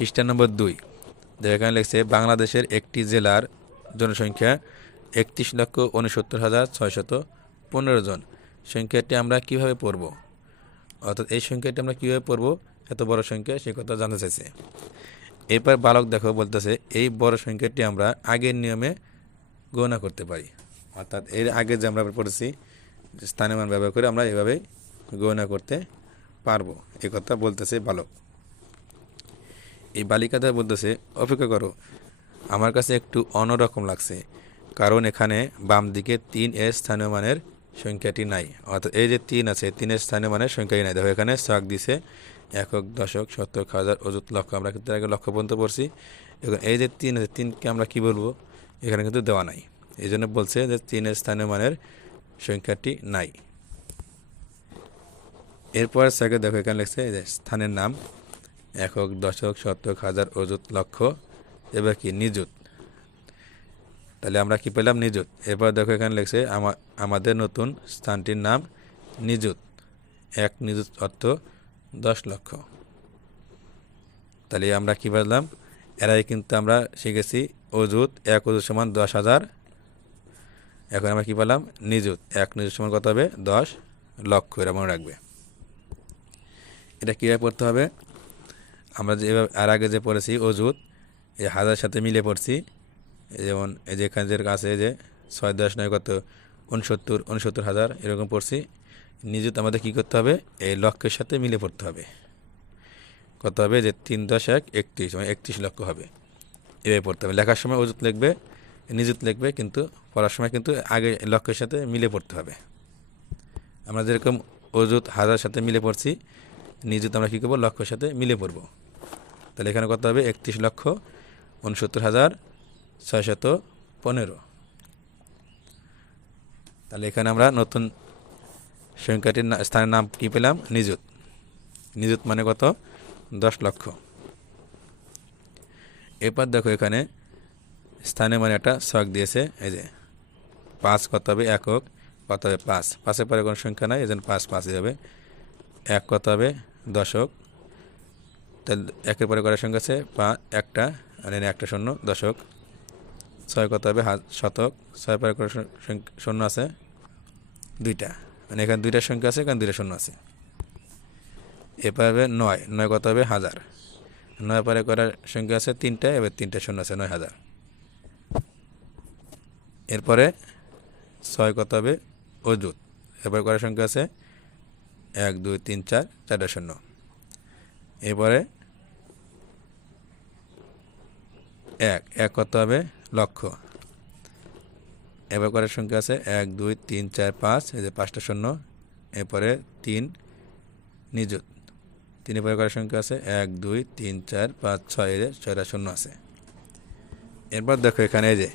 পৃষ্ঠা নম্বর দুই। এখানে লিখছে, বাংলাদেশের একটি জেলার জনসংখ্যা একত্রিশ লক্ষ উনসত্তর হাজার ছয়শত পনেরো জন। সংখ্যাটি আমরা কীভাবে পড়ব? অর্থাৎ এই সংখ্যাটি আমরা কীভাবে পড়ব? এত বড় সংখ্যা, সে কথা জানতে চাইছে। এরপর বালক দেখো বলতেছে, এই বড় সংখ্যাটি আমরা আগের নিয়মে গণনা করতে পারি। অর্থাৎ এর আগে যে আমরা পড়েছি, স্থানীয় মান ব্যবহার করে আমরা এভাবে গণনা করতে পারব। এ কথা বলতেছে বালক। এই বালিকাটা বলতেছে অপেক্ষা করো। আমার কাছে একটু অন্যরকম লাগছে, কারণ এখানে বাম দিকে তিন এর স্থানীয় মানের সংখ্যাটি নাই। অর্থাৎ এই যে তিন আছে, তিনের স্থানীয় মানের সংখ্যাটি নাই। দেখো, এখানে ছক দিছে একক, দশক, শতক, হাজার, অযুত লক্ষ। আমরা কিন্তু আগে লক্ষ পর্যন্ত পড়ছি। এখন এই যে তিন আছে, তিনকে আমরা কি বলব? এখানে কিন্তু দেওয়া নাই। এই জন্য বলছে যে তিনের স্থানীয় মানের সংখ্যাটি নাই। এরপর সেকে দেখো, এখানে লিখছে যে স্থানের নাম একক, দশক, শতক, হাজার, অযুত, লক্ষ। এবার কি? নিযুত। তাহলে আমরা কি পেলাম? নিযুত। এরপর দেখো এখানে লিখছে, আমা- আমাদের নতুন স্থানটির নাম নিযুত। এক নিযুত অর্থ দশ লক্ষ। তাহলে আমরা কি পেলাম? এরাই কিন্তু আমরা শিখেছি অযুত, এক অযুত সমান দশ হাজার। এখন আমরা কি পেলাম? নিযুত। এক নিযুত সমান কত হবে? দশ লক্ষ। এরা মনে রাখবে। এটা কীভাবে পড়তে হবে? আমরা যে আর আগে যে পড়েছি অজুত এই হাজার সাথে মিলে পড়ছি। যেমন এই যে এখানে যে আছে যে ছয় দশ নয় কত, উনসত্তর উনসত্তর হাজার এরকম পড়ছি। নিযুত আমাদের কী করতে হবে? এই লক্ষ্যের সাথে মিলে পড়তে হবে। কত হবে? যে তিন দশ এক একত্রিশ মানে একত্রিশ লক্ষ হবে। এভাবে পড়তে হবে। লেখার সময় অজুত লিখবে, নিযুত লিখবে, কিন্তু পড়ার সময় কিন্তু আগে লক্ষ্যের সাথে মিলে পড়তে হবে। আমরা যেরকম অজুত হাজার সাথে মিলে পড়ছি, নিযুত আমরা কী করব? লক্ষ্যের সাথে মিলে পড়ব। তাহলে এখানে কত হবে? একত্রিশ লক্ষ উনসত্তর হাজার ছয়শত পনেরো। তাহলে এখানে আমরা নতুন সংখ্যাটির স্থানের নাম কী পেলাম? নিযুত। নিযুত মানে কত? দশ লক্ষ। এরপর দেখো এখানে স্থানে মানে একটা শখ দিয়েছে। এই যে পাঁচ কত হবে? একক। কত হবে? পাঁচ। পাঁচের পরে কোনো সংখ্যা নাই এই জন্য পাঁচ পাঁচই হবে। এক কত হবে? দশক। তাহলে একের পরে করার সংখ্যা আছে? পা একটা, আর এখানে একটা শূন্য, দশক। ছয় কত হবে? শতক। ছয় পরে করার শূন্য আছে? দুইটা। মানে এখানে দুইটা সংখ্যা আছে, এখানে দুইটা শূন্য আছে। এরপর হবে নয়। নয় কত হবে? হাজার। নয় পরে করার সংখ্যা আছে? তিনটা। এবার তিনটা শূন্য আছে, নয় হাজার। এরপরে ছয় কত হবে? অজুত এরপরে করার সংখ্যা আছে? এক, দুই, তিন, চার, চারটা শূন্য। এরপরে এক এক কত হবে? লক্ষ এবার করার সংখ্যা আছে? এক, দুই, তিন, চার, পাঁচ, এই যে পাঁচটা শূন্য। এরপরে তিন নিযুত তিন পরে করার সংখ্যা আছে? এক, দুই, তিন, চার, পাঁচ, ছয়, এই যে ছয়টা শূন্য আছে। এরপর দেখো এখানে এই যে,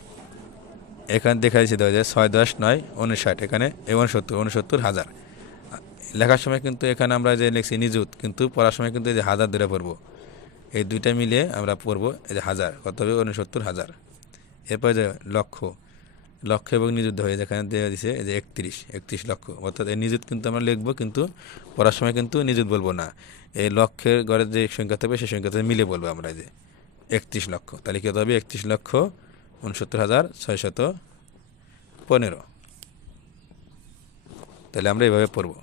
এখানে দেখাইছি দেওয়া যে ছয়, দশ, নয়, উনষাট, এখানে উনসত্তর উনসত্তর হাজার। লেখার সময় কিন্তু এখানে আমরা যে লিখছি নিযুত, কিন্তু পড়ার সময় কিন্তু এই যে হাজার ধরে পড়ব। এই দুইটা মিলিয়ে আমরা পড়ব এই যে হাজার, কত হবে? উনসত্তর হাজার। এরপর যে লক্ষ লক্ষ এবং নিযুদ্ধ হয়ে যেখানে দেওয়া দিছে এই যে একত্রিশ একত্রিশ লক্ষ। অর্থাৎ এই নিযুত কিন্তু আমরা লিখব, কিন্তু পড়ার সময় কিন্তু নিযুত বলব না। এই লক্ষের ঘরের যে সংখ্যা থাকবে, সেই সংখ্যাতে মিলে বলব আমরা এই যে একত্রিশ লক্ষ। তাহলে কী হবে? একত্রিশ লক্ষ উনসত্তর হাজার ছয়শত পনেরো। তাহলে আমরা এভাবে পড়ব।